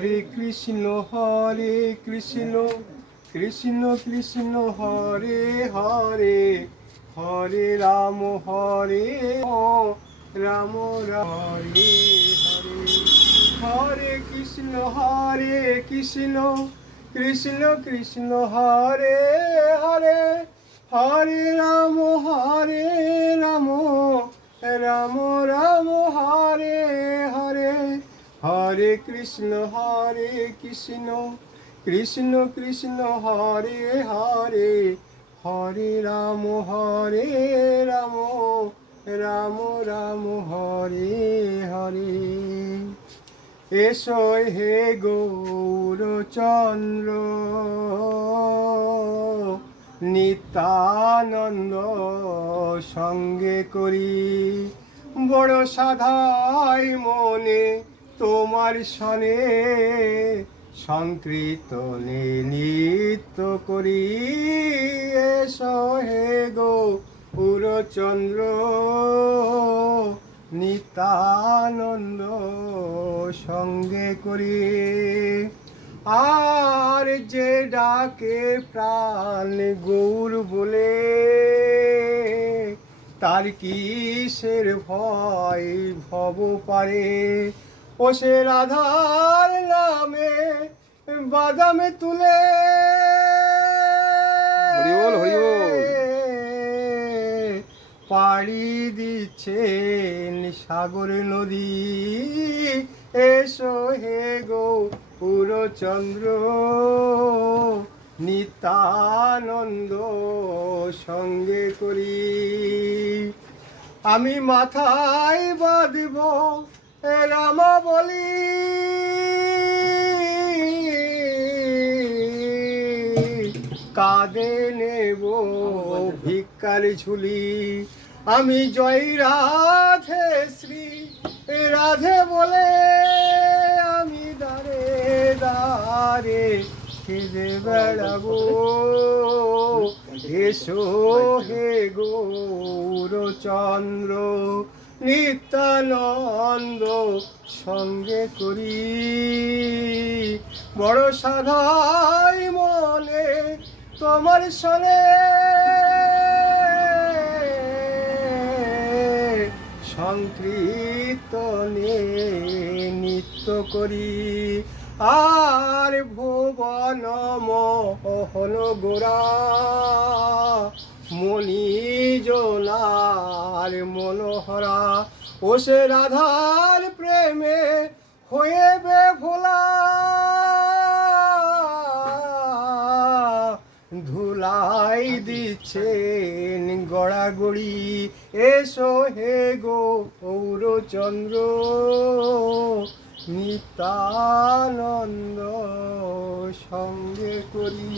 হরে কৃষ্ণ কৃষ্ণ কৃষ্ণ হরে হরে, হরে রাম রাম হরে হরে। হরে কৃষ্ণ কৃষ্ণ কৃষ্ণ হরে হরে, হরে রাম রাম রাম রাম হরে হরে। হরে কৃষ্ণ কৃষ্ণ কৃষ্ণ হরে হরে, হরে রাম রাম রাম রাম হরে হরে। এসো হে গৌরচন্দ্র নিত্যানন্দ সঙ্গে করি, বড় সাধাই মনে তোমার সনে সংকীর্তনে নৃত্য করি। এসো হে গৌরচন্দ্র নিত্যানন্দ সঙ্গে করি। আর যে ডাকে প্রাণ গৌর বলে, তার কিসের ভয় ভব পারে। ও সে রাধার নামে বাদামে তুলে, পাড়ি দিচ্ছেন সাগর নদী। এসো হে গৌরচন্দ্র নিত্যানন্দ সঙ্গে করি। আমি মাথায় বাঁধব রামা বলি, কাঁধে নেব ভিক্ষার ঝুলি। আমি জয় রাধে শ্রী রাধে বলে, আমি দাঁড়ে দাঁড়ে খেদে বেড়াবো। এসো হে গৌরচন্দ্র নিত্যানন্দ সঙ্গে করি, বড় সাধাই মনে তোমার সনে সংকীর্তনে নৃত্য করি। আর ভুবন মোহন গোরা মণিজনার মনোহরা, ও সে রাধার প্রেমে হয়ে ভোলা। ধুলাই দিচ্ছেন গড়াগড়ি। এসো হে গৌরচন্দ্র নিত্যানন্দ সঙ্গে করি।